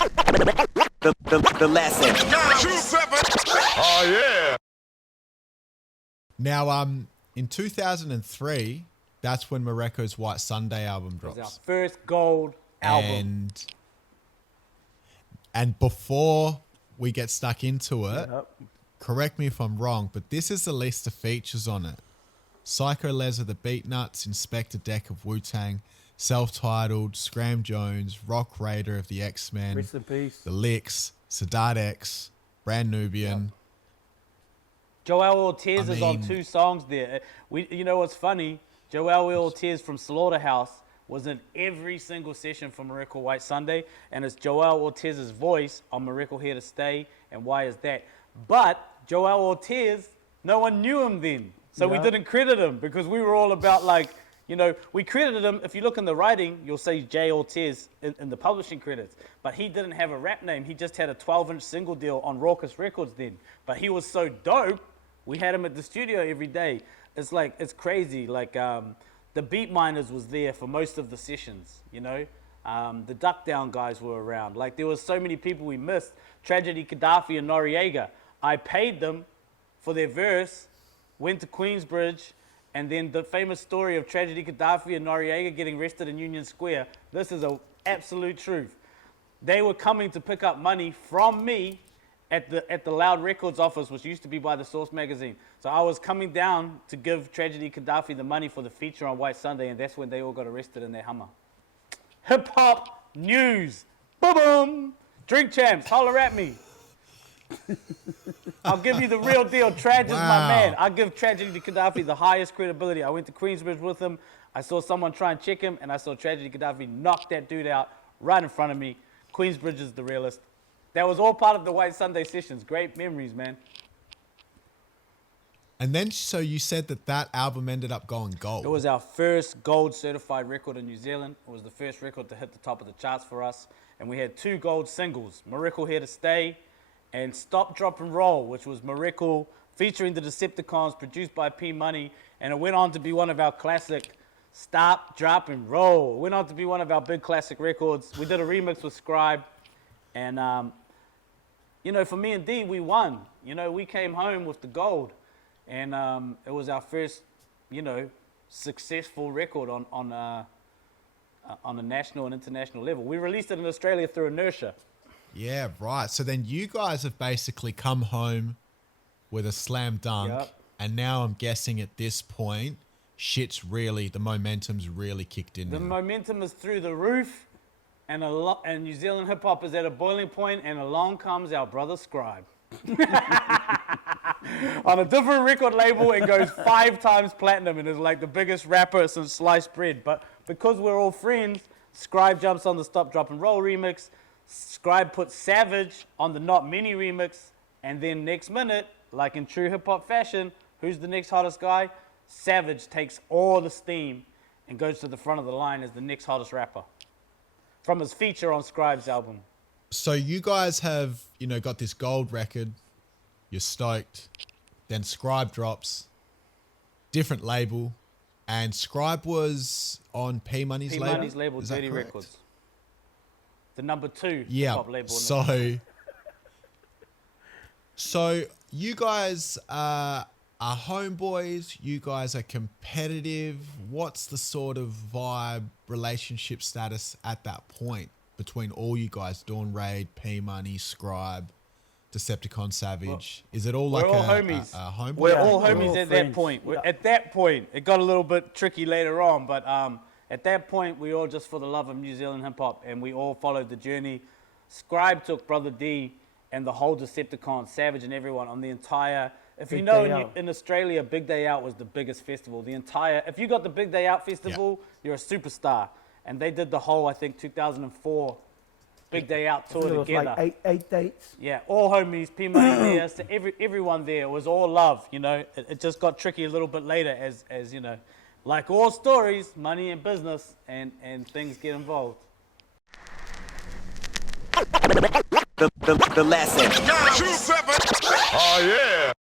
The lesson. Oh yeah. Now, in 2003, that's when Moreco's White Sunday album It was drops. our first gold album. And before we get stuck into it, Yep. correct me if I'm wrong, but this is the list of features on it. Psycho Les of the Beatnuts, Inspector Deck of Wu-Tang, Self-Titled, Scram Jones, Rock Raider of the X-Men, Rest in peace. The Licks, Sadat X, Brand Nubian. Joel Ortiz is on mean- 2 songs there. You know what's funny? Joel Ortiz from Slaughterhouse was in every single session for Miracle White Sunday, and it's Joel Ortiz's voice on Miracle Here to Stay, and why is that? But Joel Ortiz, no one knew him then, so we didn't credit him because we were all about like, you know, we credited him. If you look in the writing, you'll see J. Ortiz in the publishing credits, but he didn't have a rap name. He just had a 12-inch single deal on Raucous Records then, but he was so dope, we had him at the studio every day. It's like, it's crazy. Like, the Beat Miners was there for most of the sessions, you know? The Duck Down guys were around. Like, there was so many people we missed. Tragedy, Khadafi, and Noriega. I paid them for their verse, went to Queensbridge, and then the famous story of Tragedy, Khadafi, and Noriega getting arrested in Union Square. This is an absolute truth. They were coming to pick up money from me at the Loud Records office, which used to be by the Source magazine. So I was coming down to give Tragedy Khadafi the money for the feature on White Sunday, and that's when they all got arrested in their Hummer. Hip hop news. Boom boom. Drink Champs, holler at me. I'll give you the real deal. Trag is my man. I give Tragedy Khadafi the highest credibility. I went to Queensbridge with him. I saw someone try and check him, and I saw Tragedy Khadafi knock that dude out right in front of me. Queensbridge is the realest. That was all part of the White Sunday sessions. Great memories, man. And then, so you said that album ended up going gold. It was our first gold certified record in New Zealand. It was the first record to hit the top of the charts for us. And we had 2 gold singles, Miracle Here to Stay and Stop, Drop and Roll, which was Miracle featuring the Decepticons, produced by P Money. And it went on to be one of our classic Stop, Drop and Roll. It went on to be one of our big classic records. We did a remix with Scribe. And, you know, for me and D, we won. You know, we came home with the gold. And it was our first, you know, successful record on a national and international level. We released it in Australia through Inertia. Yeah, right. So then you guys have basically come home with a slam dunk. Yep. And now I'm guessing at this point, the momentum's really kicked in. The momentum is through the roof, and New Zealand hip hop is at a boiling point, and along comes our brother Scribe. On a different record label, it goes 5 times platinum and is like the biggest rapper since sliced bread. But because we're all friends, Scribe jumps on the Stop, Drop and Roll remix. Scribe puts Savage on the Not Many remix. And then next minute, like in true hip hop fashion, who's the next hottest guy? Savage takes all the steam and goes to the front of the line as the next hottest rapper from his feature on Scribe's album. So you guys have, you know, got this gold record. You're stoked. Then Scribe drops. Different label. And Scribe was on P Money's label? P Money's label, Is that Dirty correct? Records. The number 2 Yeah. hip-hop label. So you guys are homeboys. You guys are competitive. What's the sort of vibe, relationship status at that point between all you guys? Dawn Raid, P Money, Scribe, Decepticon, Savage. Is it all like we're all homies. a homeboy? We're all we're homies all at friends. that point. At that point, it got a little bit tricky later on, but at that point, we all just for the love of New Zealand hip hop, and we all followed the journey. Scribe took Brother D and the whole Decepticon, Savage, and everyone on the entire. If you Big know, Day Out. in Australia, Big Day Out was the biggest festival. If you got the Big Day Out festival, you're a superstar. And they did the whole, I think, 2004 Big Day Out tour It was together. like eight dates. Yeah, all homies, P Money there, so everyone there. It was all love, you know. It just got tricky a little bit later as you know, like all stories, money and business and things get involved. The lesson. Oh yeah.